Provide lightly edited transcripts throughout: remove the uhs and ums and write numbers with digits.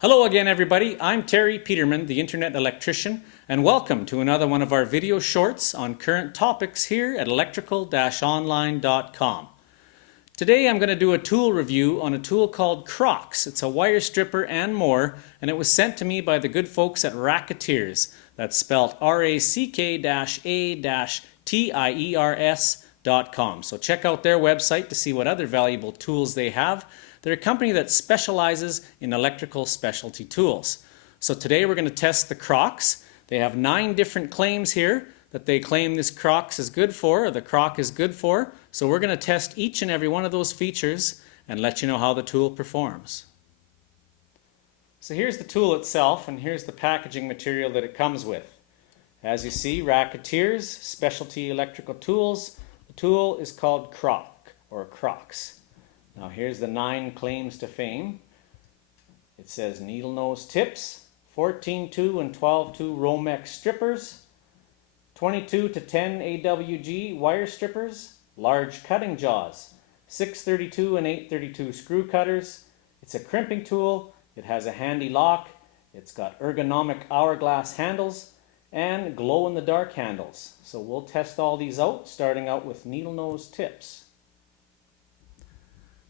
Hello again, everybody. I'm Terry Peterman, the Internet Electrician, and welcome to another one of our video shorts on current topics here at electrical-online.com. Today I'm going to do a tool review on a tool called Crocs. It's a wire stripper and more, and it was sent to me by the good folks at Racketeers. That's spelled RACK-A-TIERS.com. So check out their website to see what other valuable tools they have. They're a company that specializes in electrical specialty tools. So today we're going to test the Crocs. They have 9 different claims here that they claim this Crocs is good for, or the Croc is good for. So we're going to test each and every one of those features and let you know how the tool performs. So here's the tool itself, and here's the packaging material that it comes with. As you see, Racketeers, specialty electrical tools. The tool is called Croc, or Crocs. Now here's the 9 claims to fame. It says needle nose tips, 14-2 and 12-2 Romex strippers, 22 to 10 AWG wire strippers, large cutting jaws, 632 and 832 screw cutters. It's a crimping tool. It has a handy lock. It's got ergonomic hourglass handles and glow-in-the-dark handles. So we'll test all these out, starting out with needle nose tips.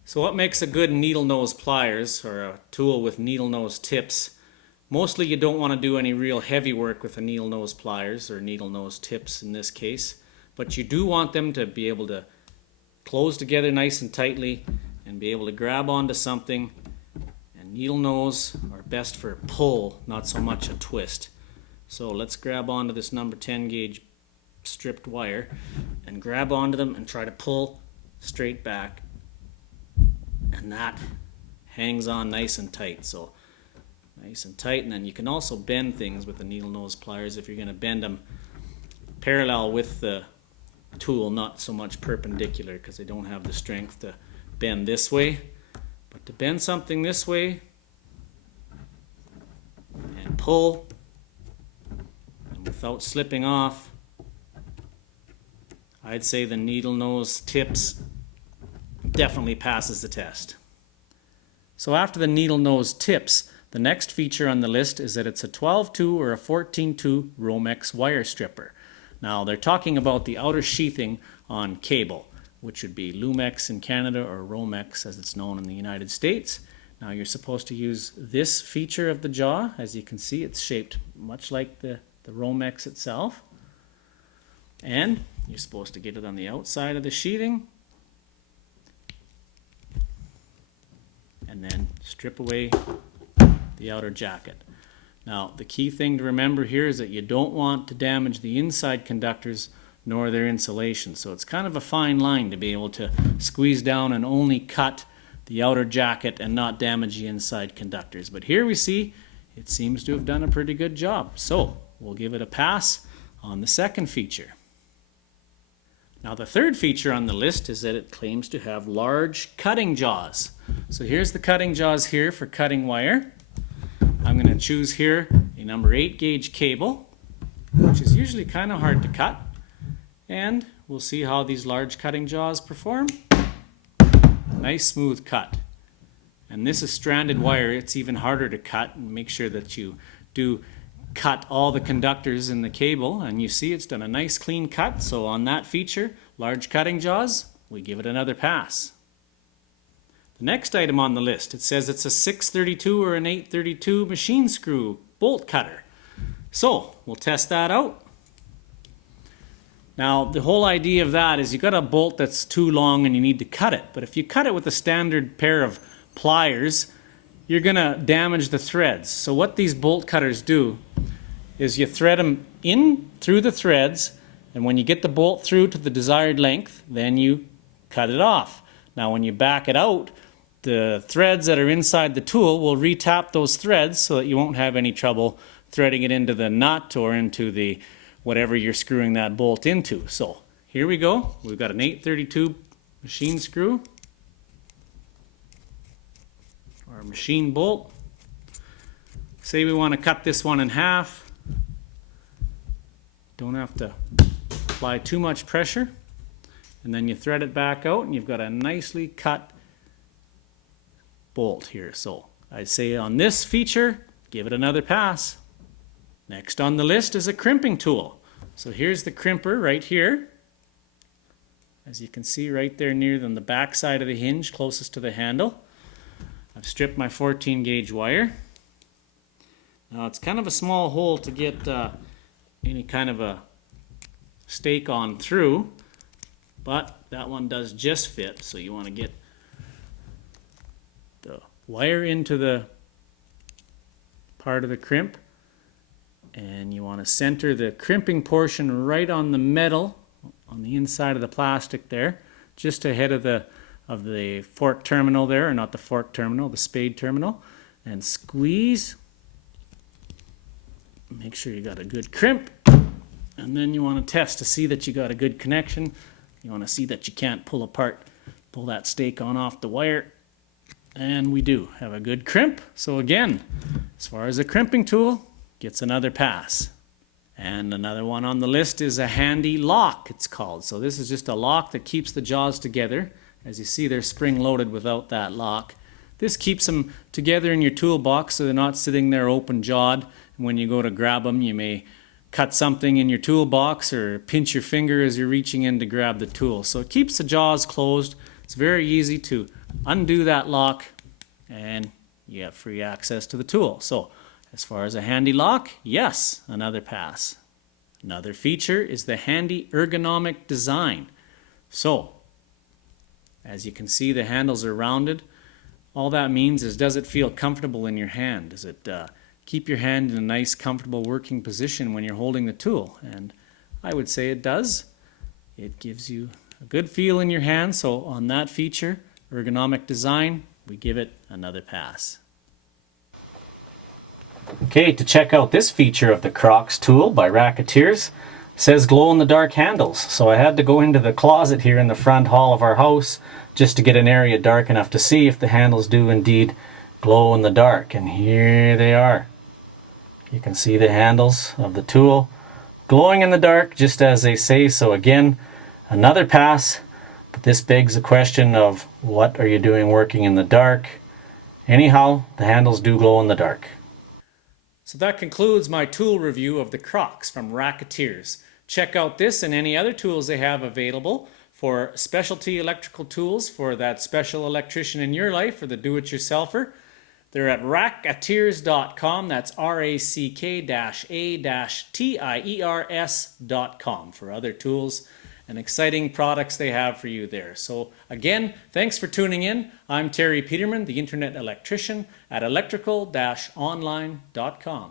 So what makes a good needle nose pliers, or a tool with needle nose tips? Mostly you don't want to do any real heavy work with the needle nose pliers, or needle nose tips in this case, but you do want them to be able to close together nice and tightly and be able to grab onto something. And needle nose are best for a pull, not so much a twist. So let's grab onto this number 10 gauge stripped wire and grab onto them and try to pull straight back. And that hangs on nice and tight. So nice and tight, and then you can also bend things with the needle nose pliers if you're going to bend them parallel with the tool, not so much perpendicular, because they don't have the strength to bend this way. But to bend something this way and pull, and without slipping off, I'd say the needle nose tips definitely passes the test. So after the needle nose tips, the next feature on the list is that it's a 12-2 or a 14-2 Romex wire stripper. Now they're talking about the outer sheathing on cable, which would be Lumex in Canada, or Romex as it's known in the United States. Now you're supposed to use this feature of the jaw. As you can see, it's shaped much like the Romex itself. And you're supposed to get it on the outside of the sheathing and then strip away the outer jacket. Now the key thing to remember here is that you don't want to damage the inside conductors nor their insulation. So it's kind of a fine line to be able to squeeze down and only cut the outer jacket and not damage the inside conductors. But here we see it seems to have done a pretty good job. So we'll give it a pass on the second feature. Now the third feature on the list is that it claims to have large cutting jaws. So here's the cutting jaws here for cutting wire. I'm going to choose here a number 8 gauge cable, which is usually kind of hard to cut. And we'll see how these large cutting jaws perform. Nice smooth cut. And this is stranded wire. It's even harder to cut, and make sure that you do cut all the conductors in the cable, and you see it's done a nice clean cut. So on that feature, large cutting jaws, we give it another pass. The next item on the list, it says it's a 632 or an 832 machine screw bolt cutter. So we'll test that out. Now the whole idea of that is you got a bolt that's too long and you need to cut it, but if you cut it with a standard pair of pliers, you're going to damage the threads. So what these bolt cutters do is you thread them in through the threads, and when you get the bolt through to the desired length, then you cut it off. Now when you back it out, the threads that are inside the tool will re-tap those threads so that you won't have any trouble threading it into the nut or into the whatever you're screwing that bolt into. So here we go. We've got an 832 machine screw, or machine bolt. Say we want to cut this one in half. Don't have to apply too much pressure. And then you thread it back out and you've got a nicely cut bolt here. So I'd say on this feature, give it another pass. Next on the list is a crimping tool. So here's the crimper right here. As you can see right there near the back side of the hinge, closest to the handle. I've stripped my 14 gauge wire. Now it's kind of a small hole to get any kind of a stake on through, but that one does just fit. So you want to get the wire into the part of the crimp, and you want to center the crimping portion right on the metal on the inside of the plastic there, just ahead of the fork terminal there, or not the fork terminal, the spade terminal, and squeeze. Make sure you got a good crimp, and then you want to test to see that you got a good connection. You want to see that you can't pull that stake on off the wire, and we do have a good crimp. So again, as far as a crimping tool, gets another pass. And another one on the list is a handy lock, it's called. So this is just a lock that keeps the jaws together. As you see, they're spring-loaded without that lock. This keeps them together in your toolbox so they're not sitting there open-jawed. And when you go to grab them, you may cut something in your toolbox or pinch your finger as you're reaching in to grab the tool. So it keeps the jaws closed. It's very easy to undo that lock and you have free access to the tool. So as far as a handy lock, yes, another pass. Another feature is the handy ergonomic design. So, as you can see, the handles are rounded. All that means is, does it feel comfortable in your hand? Does it keep your hand in a nice, comfortable working position when you're holding the tool? And I would say it does. It gives you a good feel in your hand. So on that feature, ergonomic design, we give it another pass. Okay, to check out this feature of the Crocs tool by Racketeers, it says glow-in-the-dark handles. So I had to go into the closet here in the front hall of our house just to get an area dark enough to see if the handles do indeed glow in the dark. And here they are. You can see the handles of the tool glowing in the dark, just as they say. So again, another pass, but this begs the question of what are you doing working in the dark? Anyhow, the handles do glow in the dark. So that concludes my tool review of the Crocs from Racketeers. Check out this and any other tools they have available for specialty electrical tools for that special electrician in your life or the do-it-yourselfer. They're at racketeers.com. That's RACK-A-TIERS.com for other tools and exciting products they have for you there. So again, thanks for tuning in. I'm Terry Peterman, the Internet Electrician at electrical-online.com.